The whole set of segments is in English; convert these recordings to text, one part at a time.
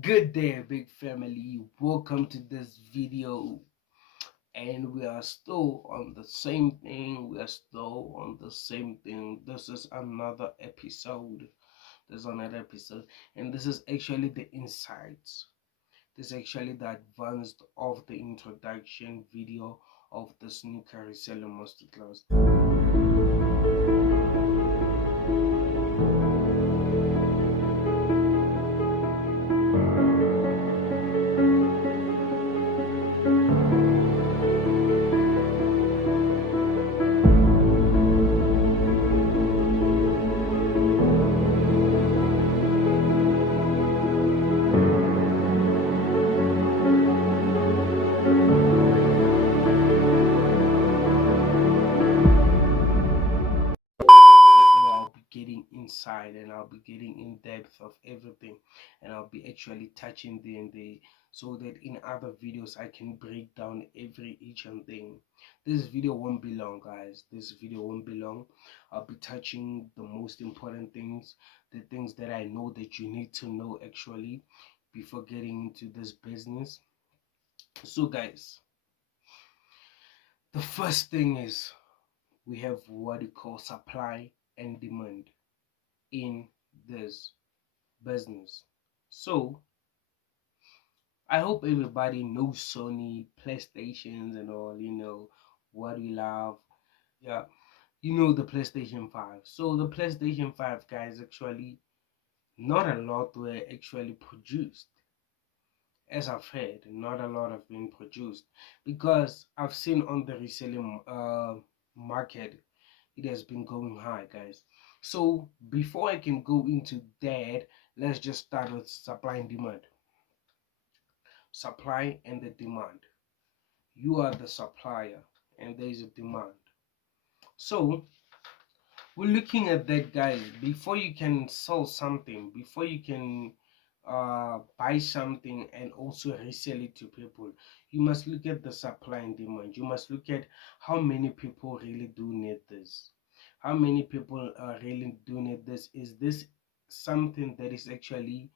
Good day, big family. Welcome to this video. And we are still on the same thing. We are still on the same thing. This is another episode. There's another episode. And this is actually the insights. This is actually the advanced of the introduction video of the Sneaker Reselling Masterclass. I'll be getting inside and I'll be getting in depth of everything, and I'll be actually touching the and the so that in other videos I can break down every each and thing. This video won't be long, guys. This video won't be long. I'll be touching the most important things, the things that I know that you need to know actually before getting into this business. So guys, the first thing is we have what we call supply and demand in this business. So I hope everybody knows Sony, PlayStations, and all, what we love. Yeah, the PlayStation 5. So the PlayStation 5, guys, actually not a lot were actually produced. As I've heard, not a lot have been produced because I've seen on the reselling market it has been going high, guys. So before I can go into that, let's just start with supply and demand. Supply and the demand. You are the supplier and there is a demand. So we're looking at that, guys. Before you can sell something, before you can buy something and also resell it to people, you must look at the supply and demand. You must look at how many people really do need this. How many people really do need this? Is this something that is actually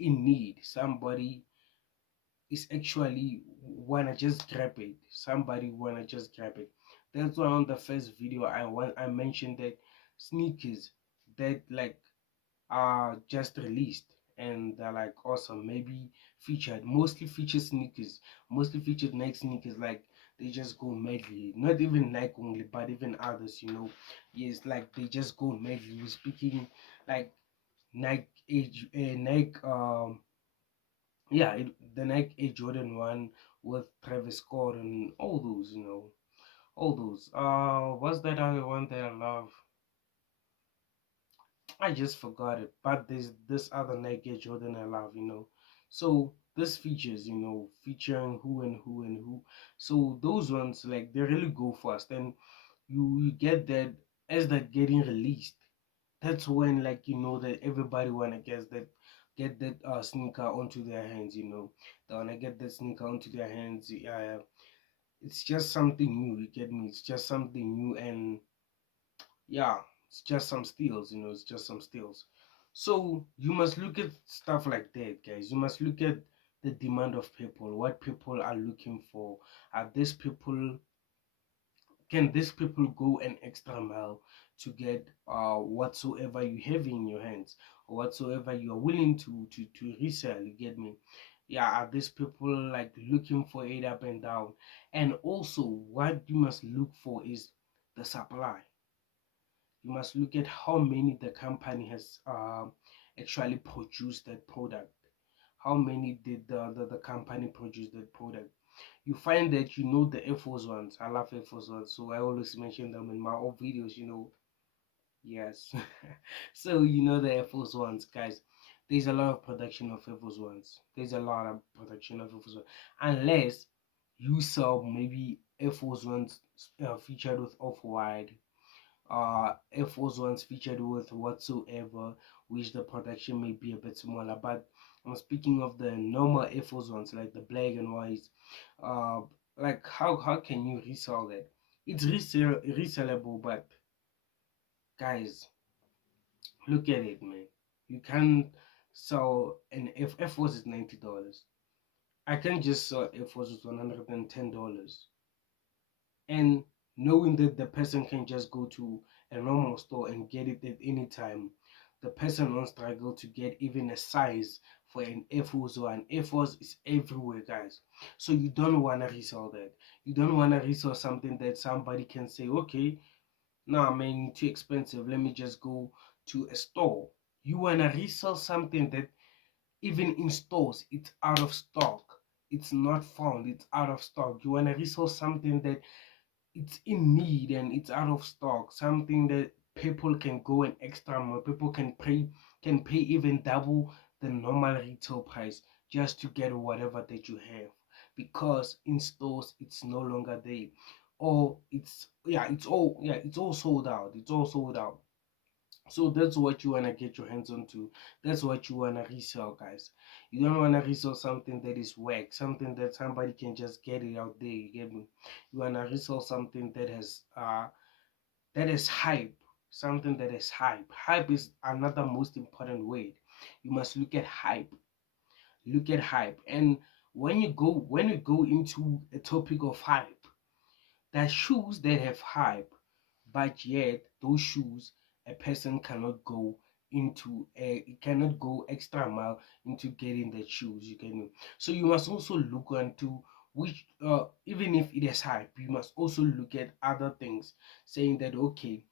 in need? Somebody is actually wanna just grab it. Somebody wanna just grab it. That's why on the first video I mentioned that sneakers that like are just released and they're like awesome, maybe featured, mostly featured sneakers, mostly featured Nike sneakers, like they just go madly, not even Nike only but even others, yes, like they just go madly. We're speaking like Nike age Nike the Nike Air Jordan 1 with Travis Scott and all those, all those. What's that other one that I love? I just forgot it. But there's this other Nike Air Jordan I love, So this features, featuring who and who and who. So those ones, like, they really go fast, and you get that as that getting released. That's when, like, that everybody wanna get that sneaker onto their hands. They wanna get that sneaker onto their hands. It's just something new. You get me? It's just something new, and yeah, it's just some steals. It's just some steals. So you must look at stuff like that, guys. You must look at the demand of people, what people are looking for. Are these people Can these people go an extra mile to get whatsoever you have in your hands, or whatsoever you are willing to resell? You get me? Yeah, are these people like looking for it up and down? And also what you must look for is the supply. You must look at how many the company has actually produced that product. How many did the company produce that product? You find that the Air Force ones. I love Air Force ones, so I always mention them in my old videos. Yes. So the Air Force ones, guys. There's a lot of production of Air Force ones. There's a lot of production of Air Force ones, unless you sell maybe Air Force ones featured with Off-White, Air Force ones featured with whatsoever, which the production may be a bit smaller. But I'm speaking of the normal Air Force ones, like the black and white. Uh, like how can you resell that? It's resellable, but guys, look at it, man. You can't sell an F Force is $90. I can just sell F Force with $110, and knowing that the person can just go to a normal store and get it at any time, the person won't struggle to get even a size for an F Force, or an F Force is everywhere, guys. So you don't want to resell that. You don't want to resell something that somebody can say, okay, nah, man, too expensive. Let me just go to a store. You want to resell something that even in stores, it's out of stock. It's not found. It's out of stock. You want to resell something that it's in need and it's out of stock. Something that people can go an extra mile. People can pay even double the normal retail price just to get whatever that you have, because in stores it's no longer there, or it's all sold out. It's all sold out. So that's what you want to get your hands onto. That's what you want to resell, guys. You don't want to resell something that is whack, something that somebody can just get it out there. You get me? You want to resell something that is hype, something that is hype. Hype is another most important word. You must look at hype. Look at hype. And when you go into a topic of hype, there are shoes that have hype, but yet those shoes a person cannot go cannot go extra mile into getting the shoes. You get me? So you must also look into which even if it is hype, you must also look at other things, saying that okay,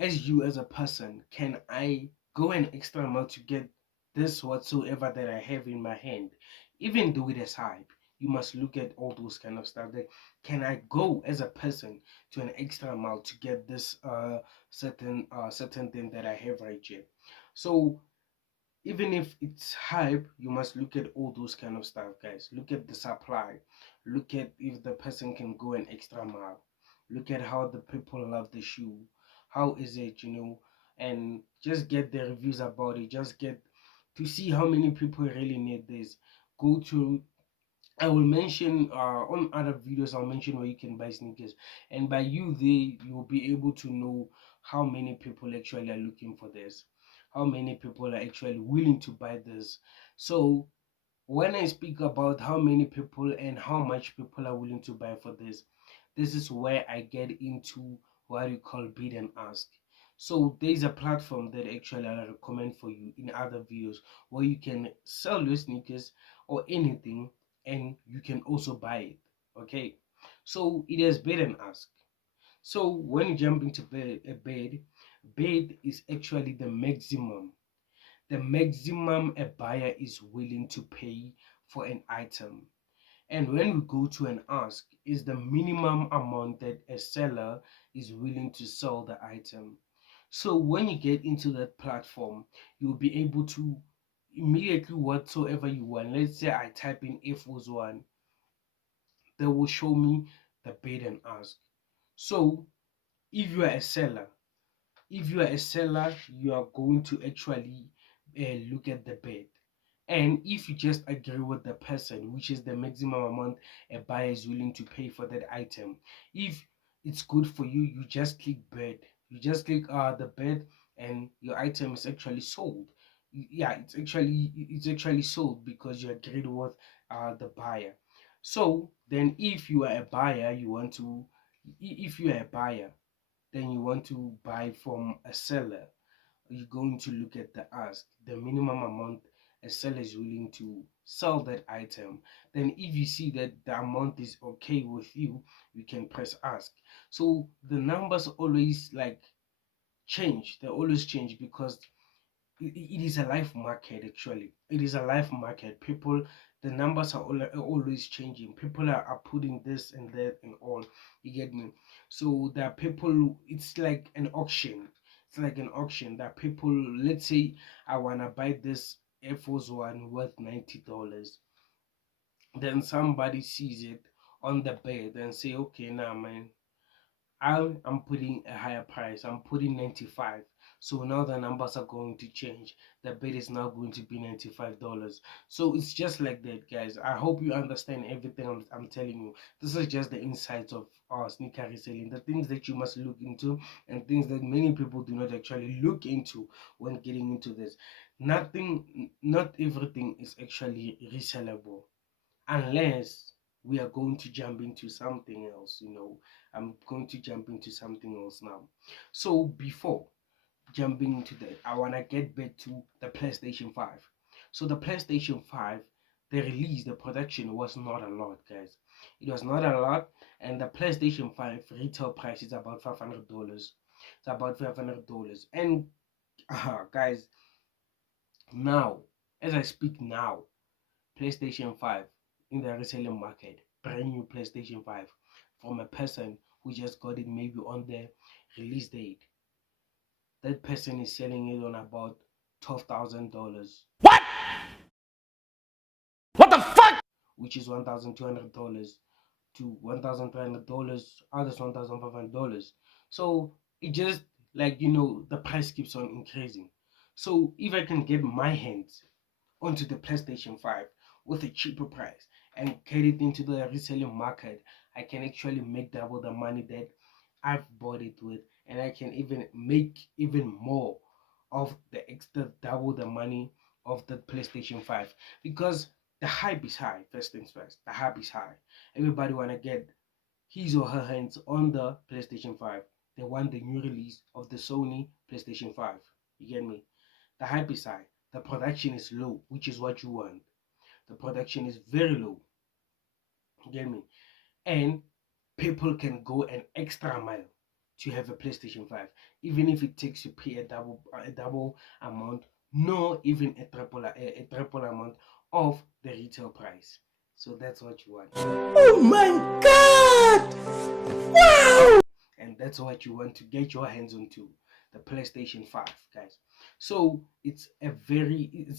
as you as a person, can I go an extra mile to get this whatsoever that I have in my hand, even though it is hype? You must look at all those kind of stuff. That can I go as a person to an extra mile to get this certain thing that I have right here? So even if it's hype, you must look at all those kind of stuff, guys. Look at the supply. Look at if the person can go an extra mile. Look at how the people love the shoe. How is it, and just get the reviews about it. Just get to see how many people really need this. Go to I will mention on other videos, I'll mention where you can buy sneakers, and by you there you'll be able to know how many people actually are looking for this, how many people are actually willing to buy this. So when I speak about how many people and how much people are willing to buy for this is where I get into what you call bid and ask. So there's a platform that actually I recommend for you in other videos, where you can sell your sneakers or anything, and you can also buy it. Okay, so it is bid and ask. So when you jump into bid is actually the maximum a buyer is willing to pay for an item. And when we go to an ask, is the minimum amount that a seller is willing to sell the item. So when you get into that platform, you'll be able to immediately whatsoever you want. Let's say I type in F1, they will show me the bid and ask. So if you are a seller, you are going to actually look at the bid. And if you just agree with the person, which is the maximum amount a buyer is willing to pay for that item, if it's good for you, you just click bid. You just click the bid, and your item is actually sold. Yeah, it's actually sold because you agreed with the buyer. So then, if you are a buyer, if you are a buyer, then you want to buy from a seller, you're going to look at the ask, the minimum amount a seller is willing to sell that item. Then if you see that the amount is okay with you, you can press ask. So the numbers always change. They always change because it is a live market. Actually, it is a live market. People, the numbers are always changing. People are putting this and that and all. You get me? So there are people, it's like an auction. It's like an auction that people, let's say I want to buy this Air Force One worth $90. Then somebody sees it on the bed and say, okay, now man, I'm putting a higher price. I'm putting 95. So now the numbers are going to change. The bid is now going to be $95. So it's just like that, guys. I hope you understand everything I'm telling you. This is just the insights of sneaker reselling, the things that you must look into, and things that many people do not actually look into when getting into this. not everything is actually resellable, unless we are going to jump into something else. I'm going to jump into something else now. So before jumping into that, I want to get back to the PlayStation 5. So the PlayStation 5, the production was not a lot, guys. It was not a lot, and the PlayStation 5 retail price is about $500. It's about $500, and guys, now, as I speak now, PlayStation 5 in the reselling market, brand new PlayStation 5 from a person who just got it maybe on the release date. That person is selling it on about $12,000. What? What the fuck? Which is $1,200 to $1,300, others $1,500. So it just, like, the price keeps on increasing. So if I can get my hands onto the PlayStation 5 with a cheaper price and get it into the reselling market, I can actually make double the money that I've bought it with, and I can even make even more of the extra double the money of the PlayStation 5, because the hype is high. First things first, the hype is high. Everybody wanna get his or her hands on the PlayStation 5. They want the new release of the Sony PlayStation 5. You get me? The hype is high. The production is low, which is what you want. The production is very low. You get me? And people can go an extra mile to have a PlayStation 5, even if it takes you pay a double amount, no, even a triple amount of the retail price. So that's what you want. Oh my god! Wow! And that's what you want to get your hands onto, the PlayStation 5, guys. So it's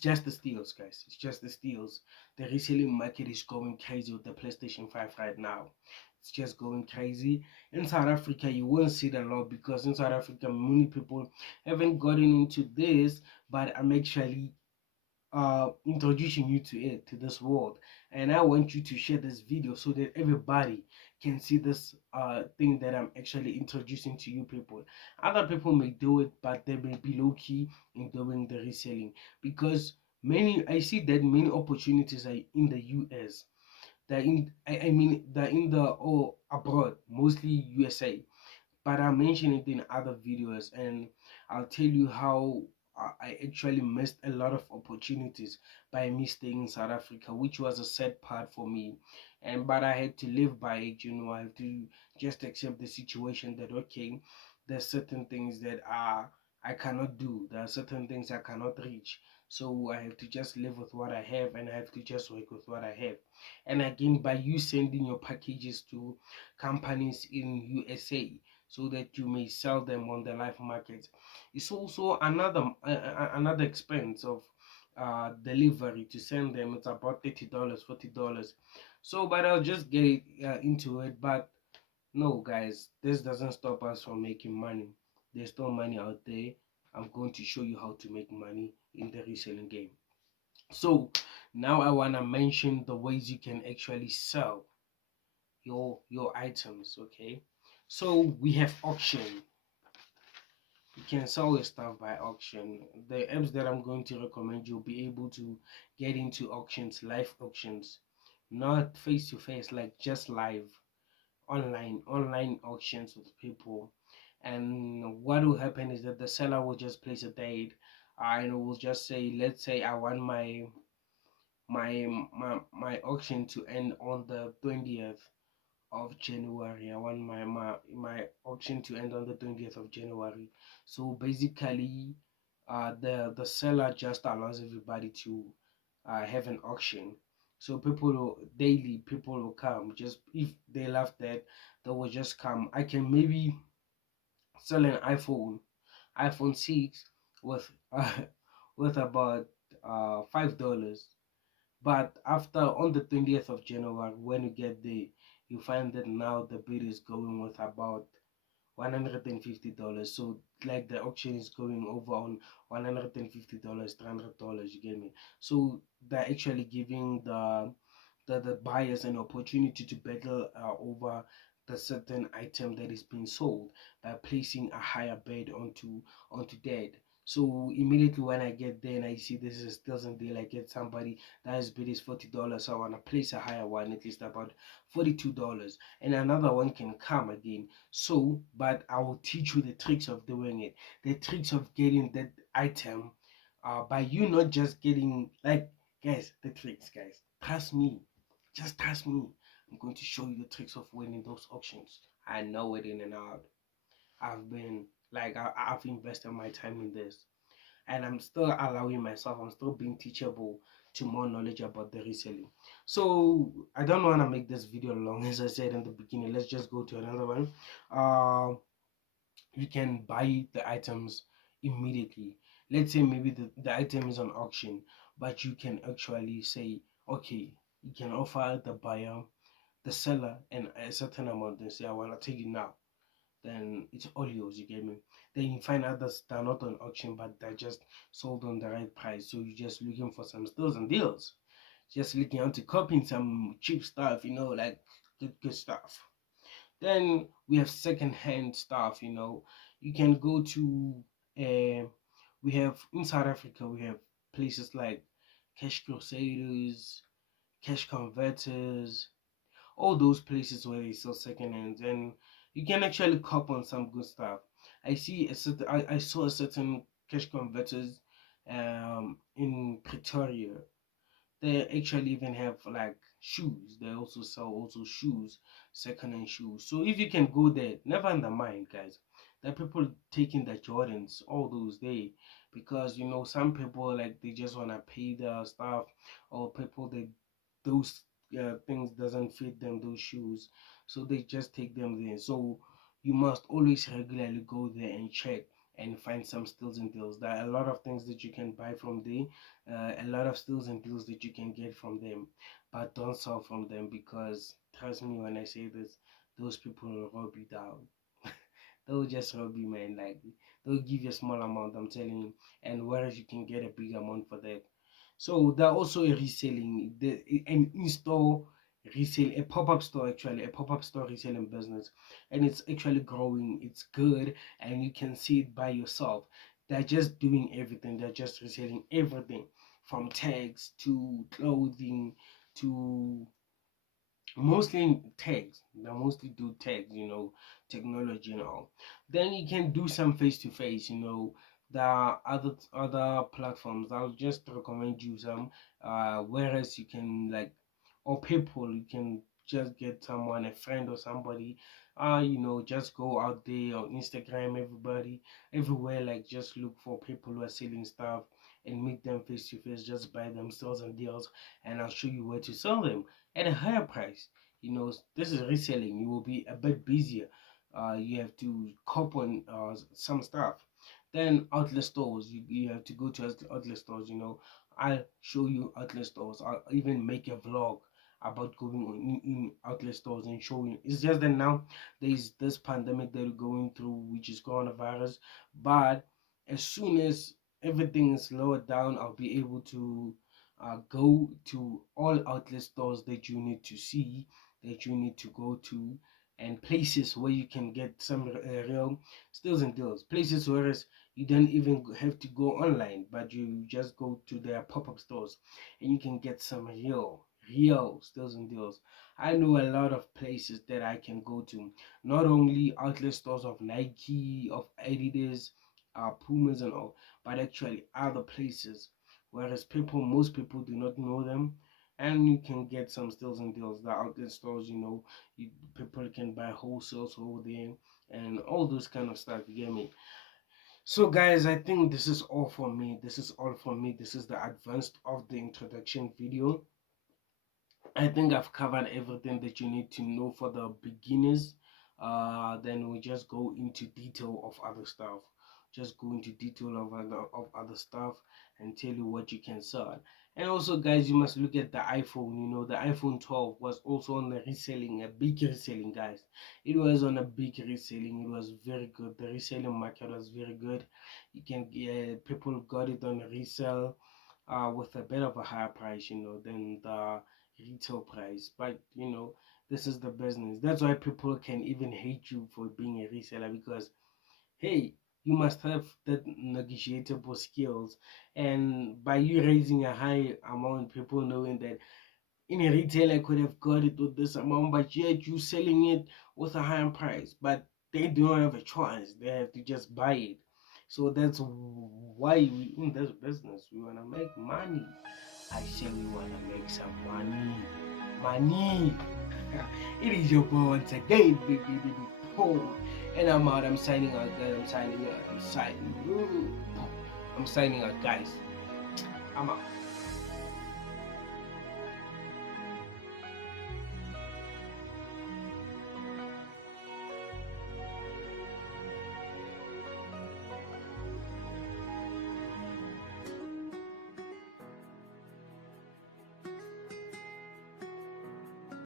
just the steals, guys. It's just the steals. The reselling market is going crazy with the PlayStation 5 right now. It's just going crazy. In South Africa, you won't see it a lot, because in South Africa, many people haven't gotten into this, but I'm actually introducing you to this world, and I want you to share this video so that everybody can see this thing that I'm actually introducing to you people. Other people may do it, but they may be low-key in doing the reselling, because I see that many opportunities are in the US. They're in the abroad, mostly USA, but I mentioned it in other videos, and I'll tell you how I actually missed a lot of opportunities by me staying in South Africa, which was a sad part for me. But I had to live by it. I have to just accept the situation that, okay, there's certain things that I cannot do. There are certain things I cannot reach. So I have to just live with what I have, and I have to just work with what I have. And again, by you sending your packages to companies in USA, so that you may sell them on the live market, it's also another expense of delivery to send them. It's about $30, $40. So, but I'll just get into it. But no, guys, this doesn't stop us from making money. There's still money out there. I'm going to show you how to make money in the reselling game. So now I want to mention the ways you can actually sell your items. Okay, so we have auction. You can sell your stuff by auction. The apps that I'm going to recommend, you'll be able to get into auctions, live auctions, not face to face, like just live, online auctions with people. And what will happen is that the seller will just place a date, and will just say, let's say I want my auction to end on the 20th of January. I want my auction to end on the 20th of January. So basically, the seller just allows everybody to have an auction. So people will come. Just if they love that, they will just come. I can maybe sell an iPhone 6 with with about $5. But after on the 20th of January, when you get there, you find that now the bid is going with about $150. So like the auction is going over on $150, $300. You get me? So they're actually giving the buyers an opportunity to battle over the certain item that is being sold by placing a higher bid onto that. So immediately when I get there and I see this is still a deal, I get somebody that is bid is $40. So I wanna place a higher one, at least about $42, and another one can come again. So, but I will teach you the tricks of doing it, the tricks of getting that item, by you not just getting like, guys, the tricks, guys. Trust me, just trust me. I'm going to show you the tricks of winning those auctions. I know it in and out. I've been like I've invested my time in this, and I'm still allowing myself. I'm still being teachable to more knowledge about the reselling. So I don't want to make this video long. As I said in the beginning, let's just go to another one. Uh, you can buy the items immediately. Let's say maybe the item is on auction, but you can actually say, okay, you can offer the buyer, the seller, and a certain amount and say, I want to take it now. Then it's all yours, you get me? Then you find others that are not on auction, but they're just sold on the right price. So you're just looking for some steals and deals. Just looking out to copying some cheap stuff, like good stuff. Then we have second-hand stuff. You can go to, we have in South Africa, we have places like cash crusaders, cash converters, all those places where they sell second hands, and you can actually cop on some good stuff. I saw a certain cash converters in Pretoria. They actually even have like shoes. They also sell also shoes, second-hand shoes. So if you can go there, never undermine, guys. There are people taking the Jordans all those days, because some people like they just wanna pay the stuff, or people they those things doesn't fit them, those shoes, so they just take them there. So you must always regularly go there and check and find some steals and deals. There are a lot of things that you can buy from there, a lot of steals and deals that you can get from them, but don't sell from them, because trust me when I say this, those people will rob you down. They'll just rob you, man. Like, they'll give you a small amount, I'm telling you, and whereas you can get a big amount for that. So they're also a reselling, an in-store resale, a pop-up store, actually a pop-up store reselling business, and it's actually growing. It's good, and you can see it by yourself. They're just doing everything. They're just reselling everything, from tags to clothing to mostly tags. They mostly do tags, technology and all. Then you can do some face to face. There are other platforms. I'll just recommend you some. Whereas you can, like, or people, you can just get someone, a friend or somebody. Just go out there on Instagram, everybody, everywhere. Like, just look for people who are selling stuff and meet them face to face. Just buy them sales and deals, and I'll show you where to sell them at a higher price. This is reselling. You will be a bit busier. You have to cop on some stuff. Then outlet stores. You have to go to outlet stores. I'll show you outlet stores. I'll even make a vlog about going in outlet stores and showing. It's just that now there's this pandemic that we're going through, which is coronavirus. But as soon as everything is lowered down, I'll be able to go to all outlet stores that you need to see, that you need to go to, and places where you can get some real steals and deals. Places where you don't even have to go online, but you just go to their pop-up stores and you can get some real steals and deals. I know a lot of places that I can go to, not only outlet stores of Nike, of Adidas, Pumas and all, but actually other places, whereas most people do not know them, and you can get some steals and deals. The outlet stores, people can buy wholesales over there and all those kind of stuff, you get me? So guys, I think this is all for me. This is all for me. This is the advanced of the introduction video. I think I've covered everything that you need to know for the beginners. Then we just go into detail of other stuff. Just go into detail of other stuff and tell you what you can sell. And also, guys, you must look at the iPhone. The iPhone 12 was also on the reselling, a big reselling, guys. It was on a big reselling. It was very good. The reselling market was very good. You can get people got it on resale with a bit of a higher price, than the retail price. But this is the business. That's why people can even hate you for being a reseller, because hey, You must have that negotiable skills, and by you raising a high amount, people knowing that in a retail I could have got it with this amount, but yet you selling it with a higher price, but they don't have a choice, they have to just buy it. So that's why we in this business, we want to make money. I say we want to make some money. It is your boy once again, baby Paul, and I'm out. I'm signing out, guys. I'm signing out, guys. I'm signing out. I'm out.